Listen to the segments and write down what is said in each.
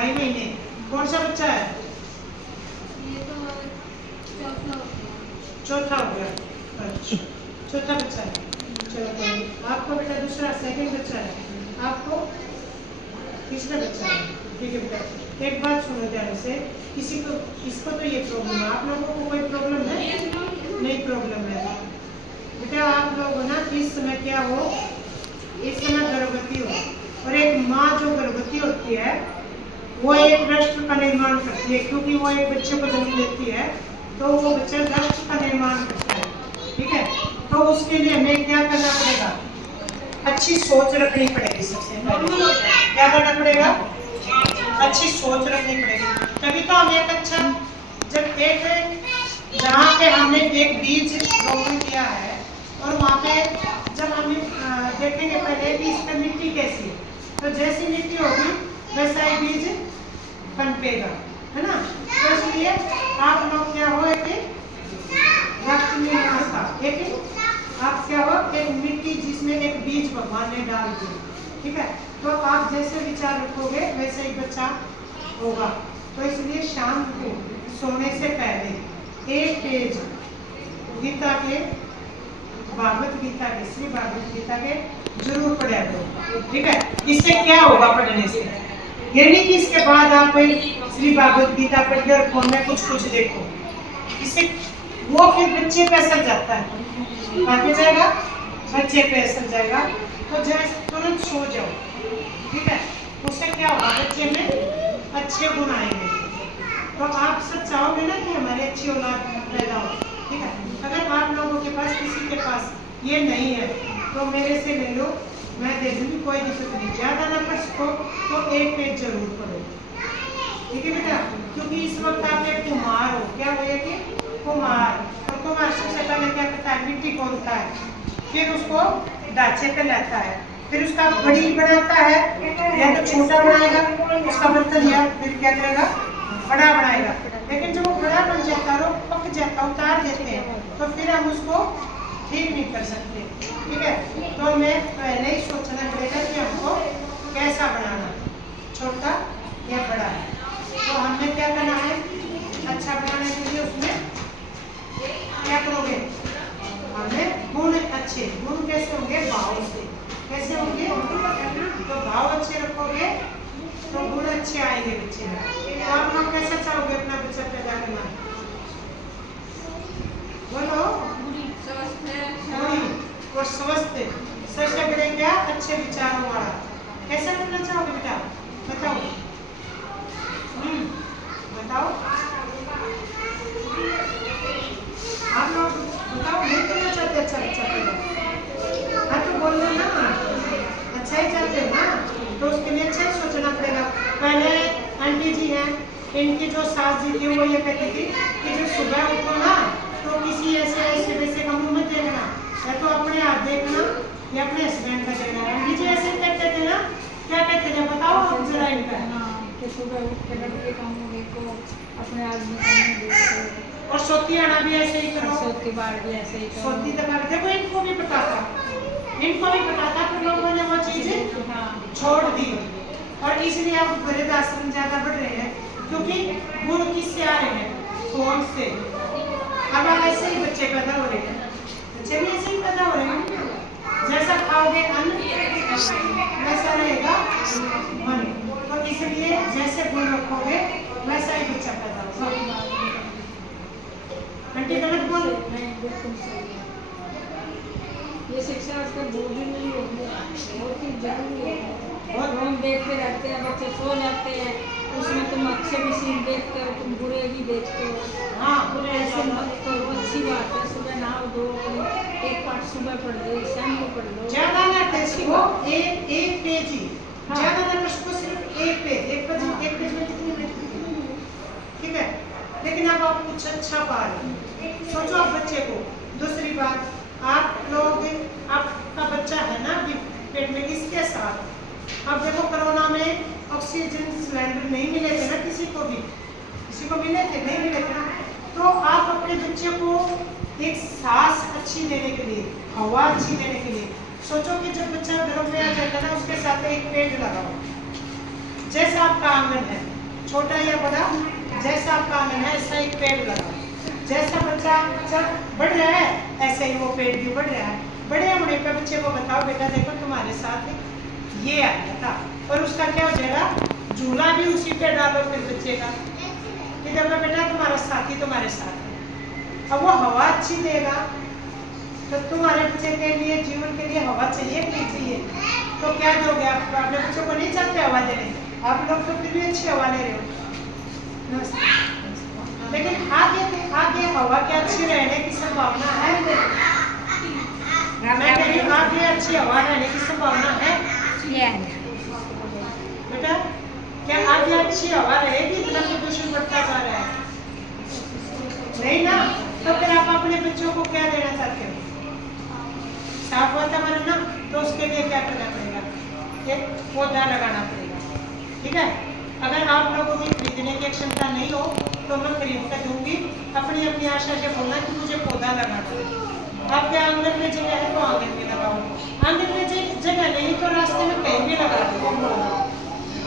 2.5 महीने। कौन सा बच्चा है? ये तो चौथा हो गया। अच्छा, चौथा बच्चा है। चलो कोई नहीं। आपको बेटा दूसरा सेकंड बच्चा है, आपको तीसरा बच्चा है। ठीक है बेटा, एक बात सुनो ध्यान से, किसी को इसको तो ये प्रॉब्लम है, आप लोगों को कोई प्रॉब्लम है? नहीं प्रॉब्लम है बेटा। आप लोग ना इस समय क्या हो, इस समय गर्भवती हो, और एक माँ जो गर्भवती होती है वो एक राष्ट्र का निर्माण करती है, क्योंकि वो एक बच्चे को जन्म देती है तो वो बच्चा राष्ट्र का निर्माण करता है। ठीक है, तो उसके लिए हमें क्या करना पड़ेगा? अच्छी सोच रखनी पड़ेगी। सबसे पहले क्या करना पड़ेगा? अच्छी सोच रखनी पड़ेगी, तभी तो हम एक अच्छा, जब एक जहाँ पे हमने एक बीज रोपण किया है और वहाँ पे जब हम देखेंगे पहले कि इस पर मिट्टी कैसी है, तो जैसी मिट्टी होगी वैसा ही बीज पनपेगा, है ना। तो इसलिए आप लोग क्या हो, एक राष्ट्र निर्माता, एक आप क्या हो, एक मिट्टी जिसमें एक बीज भगवान ने डाल दिया। ठीक है, तो आप जैसे विचार रखोगे वैसे ही बच्चा होगा। तो इसलिए शाम को सोने से पहले एक पेज गीता के, भागवत गीता के, श्री भागवत गीता के जरूर पढ़ा करो। ठीक है, इससे क्या होगा पढ़ने से? ये नहीं कि इसके बाद आप श्री भागवत गीता पढ़ के और फोन में कुछ कुछ देखो, इससे वो फिर बच्चे पे असर जाता है, आगे जाएगा बच्चे पे असर जाएगा। तो जैसे तुरंत सो जाओ। ठीक है, उससे क्या होगा, बच्चे में अच्छे गुण आएंगे। तो आप सब चाहोगे ना कि हमारी अच्छी औलाद पैदा हो। ठीक है, अगर आप लोगों के पास, किसी के पास ये नहीं है तो मेरे से ले लो, मैं दे दूँगी, कोई दिक्कत नहीं। ज़्यादा ना पढ़ सको तो एक पेज जरूर पढ़ो। ठीक है बेटा, क्योंकि इस वक्त आप एक कुमार हो। क्या हो, एक कुमार, और कुमार सबसे पहले क्या करता है? मिट्टी खोदता है, फिर उसको ढांचे पे लाता है, फिर उसका बड़ी बनाता है, या तो छोटा बनाएगा उसका बर्तन, या फिर क्या करेगा? बड़ा बनाएगा। लेकिन जब वो बड़ा बन जाता है, पक जाता, उतार देते हैं, तो फिर हम उसको ठीक नहीं कर सकते। ठीक है, तो हमें पहले ही सोचना पड़ेगा कि हमको कैसा बनाना, छोटा या बड़ा। तो हमें क्या करना है? अच्छा बनाने के लिए उसमें क्या करोगे? हमें गुण अच्छे, गुण कैसे होंगे? भाव से। कैसे होंगे? तो भाव अच्छे रखोगे तो गुण अच्छे आएंगे बच्चे में। तो आप लोग कैसा चाहोगे अपना बच्चा पैदा करना? बोलो। और स्वस्थ, सबसे बड़े क्या? अच्छे विचारों वाला। कैसा करना चाहोगे बेटा? बताओ। बताओ आप लोग, बताओ। नहीं करना चाहते अच्छा बच्चा पैदा? हाँ तो बोल रहे ना, अच्छा ही चाहते हो ना, तो उसके लिए अच्छा ही सोचना पड़ेगा। पहले आंटी जी हैं, इनकी जो सास जी थी वो ये कहती थी कि जो सुबह उठो ना तो किसी ऐसे वैसे का मुंह मत देखना, या तो अपने आप देखना या अपने हस्बैंड का देखना। आंटी जी ऐसे कहते थे ना, क्या कहते थे बताओ आप जरा इनका। सुबह उठ के लड़के का मुंह देखो, अपने आदमी का मुंह देखो, और सोती आना भी ऐसे ही करो, सोती बार भी ऐसे ही करो। सोती तक देखो, इनको भी पता था, इनको भी पता था, फिर लोगों ने वो चीजें छोड़ दी। और इसलिए अब वृद्ध आश्रम ज्यादा बढ़ रहे हैं, क्योंकि गुण किससे आ रहे हैं? फोन से। अब ऐसे ही बच्चे पैदा हो रहे हैं, बच्चे भी ऐसे ही पैदा हो रहे हैं। जैसा खाओगे अन्न वैसा रहेगा मन। तो इसलिए जैसे गुण रखोगे वैसा ही बच्चा पैदा होगा। आंटी गलत बोल? ये शिक्षा आजकल जरूरी नहीं होगी, बहुत ही जरूरी है। और हम देखते रहते हैं, बच्चे सो जाते हैं, उसमें तुम अच्छे भी सीन देखते हो, तुम बुरे भी देखते हो। हाँ, बुरे ऐसे मत करो, अच्छी बात है। सुबह नहाओ धो, एक पाठ सुबह पढ़ दो, शाम को पढ़ दो। ज्यादा ना टेस्ट हो, एक पेज ही, ज्यादा ना टेस्ट को, सिर्फ एक पेज, एक पेज में कितनी मिनट? ठीक है, लेकिन अब आप कुछ अच्छा पा रहे, सोचो आप बच्चे को। दूसरी बात, आप लोग, आपका बच्चा है ना पेट में, इसके साथ अब देखो कोरोना में ऑक्सीजन सिलेंडर नहीं मिले थे ना, किसी को मिले थे? नहीं मिले थे ना। तो आप अपने बच्चे को एक सांस अच्छी देने के लिए, हवा अच्छी देने के लिए सोचो कि जब बच्चा गर्भ में आ जाता है ना, उसके साथ एक पेड़ लगाओ। जैसा आपका आंगन है, छोटा या बड़ा, जैसा आपका आंगन है ऐसा एक पेड़ लगाओ। जैसा बच्चा जब बढ़ रहा है ऐसे ही वो पेड़ भी बढ़ रहा है। बड़े होने पे बच्चे को बताओ बेटा देखो तुम्हारे साथ ये आ गया था, और उसका क्या हो जाएगा, झूला भी उसी पे डालो फिर बच्चे का कि देखो बेटा तुम्हारा साथी तुम्हारे साथ है। अब वो हवा अच्छी देगा, तो तुम्हारे बच्चे के लिए जीवन के लिए हवा चाहिए कि नहीं चाहिए, तो क्या दोगे आप अपने बच्चों को? नहीं चाहते हवा देने, आप लोग तो फिर भी अच्छी हवा ले रहे हो, लेकिन आगे हवा की अच्छी रहने की संभावना है। मैं कह रही हूँ आगे अच्छी हवा रहने की संभावना है बेटा। क्या आगे अच्छी हवा रहेगी? इतना प्रदूषण बढ़ता जा रहा है, नहीं ना? तो फिर आप अपने बच्चों को क्या देना चाहते हो? साफ वातावरण ना, तो उसके लिए क्या करना पड़ेगा, एक पौधा लगाना पड़ेगा, ठीक है? अगर आप लोगों की खरीदने की क्षमता नहीं हो तो मैं खरीद कर दूंगी। अपनी अपनी आशा से बोलना कि मुझे पौधा लगाना है। आपके आंगन में जगह है तो आंगन में लगाओ, आंगन में जगह नहीं तो रास्ते में कहीं भी लगा दो,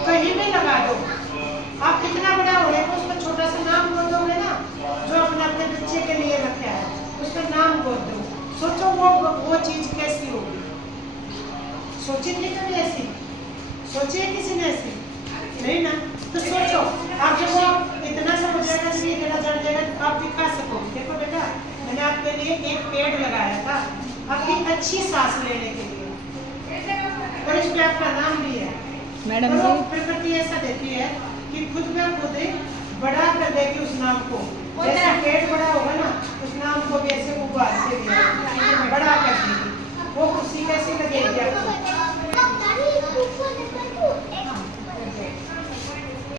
कहीं भी लगा दो। आप कितना बड़ा हो रहे तो उसका छोटा सा नाम बोल दोगे ना, जो अपने अपने बच्चे के लिए रखा है उसका नाम बोल दो। सोचो वो चीज कैसी होगी, सोची थी कभी ऐसी? सोची है किसी ने ऐसी? नहीं ना? तो सोचो आप जब वो इतना सा हो जाएगा, इतना जड़ जाएगा तो आप दिखा सकोगे। देखो बेटा मैंने आपके लिए एक पेड़ लगाया था आपकी अच्छी सांस लेने के लिए, और इस पे आपका नाम भी है मैडम। तो प्रकृति ऐसा देती है कि खुद में खुद बड़ा कर देगी उस नाम को। जैसे पेड़ बड़ा होगा ना, उस नाम को भी ऐसे उभार के बड़ा कर देगी। वो खुशी कैसी लगेगी आपको?